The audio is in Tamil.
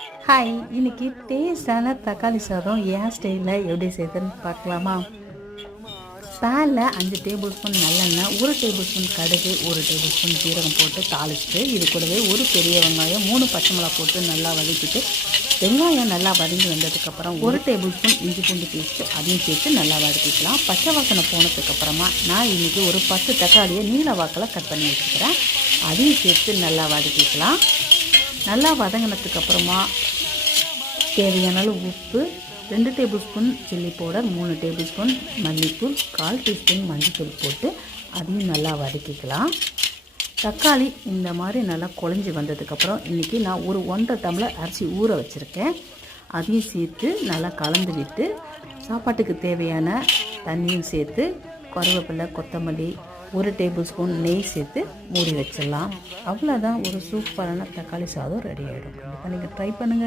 ஹாய், இன்னைக்கு டேஸ்டான தக்காளி சாதம் என் ஸ்டைலில் எப்படி செய்யுதுன்னு பார்க்கலாமா? பேனில் 5 டேபிள் ஸ்பூன் நல்லெண்ணெய், 1 டேபிள் ஸ்பூன் கடுகு, 1 டேபிள் ஸ்பூன் ஜீரகம் போட்டு தாளிச்சிட்டு, இது கூடவே ஒரு பெரிய வெங்காயம், 3 பச்சை மிளகா போட்டு நல்லா வதக்கிட்டு, வெங்காயம் நல்லா வதங்கி வந்ததுக்கப்புறம் 1 டேபிள் ஸ்பூன் இஞ்சி பூண்டு பேஸ்ட்டு அதையும் சேர்த்து நல்லா வதக்கிக்கலாம். பச்சை வாசனை போனதுக்கப்புறமா நான் இன்றைக்கி ஒரு 10 தக்காளியை நீல வாக்கில் கட் பண்ணி வச்சுக்கிறேன். அதையும் சேர்த்து நல்லா வதக்கிக்கலாம். நல்லா வதங்கினதுக்கப்புறமா தேவையான அளவு உப்பு, 2 table spoon chilli powder, 3 table spoon மல்லித்தூள், 1/4 டீஸ்பூன் மஞ்சள்தூள் போட்டு அதையும் நல்லா வதக்கிக்கலாம். தக்காளி இந்த மாதிரி நல்லா குழஞ்சி வந்ததுக்கப்புறம் இன்றைக்கி நான் ஒரு 1.5 டம்ளர் அரிசி ஊற வச்சுருக்கேன். அதையும் சேர்த்து நல்லா கலந்து விட்டு சாப்பாட்டுக்கு தேவையான தண்ணியும் சேர்த்து கருவேப்பிலை, கொத்தமல்லி, 1 டேபிள் ஸ்பூன் நெய் சேர்த்து மூடி வச்சிடலாம். அவ்வளோதான், ஒரு சூப்பரான தக்காளி சாதம் ரெடி ஆகிடும். கண்டிப்பாக நீங்கள் ட்ரை பண்ணுங்கள்.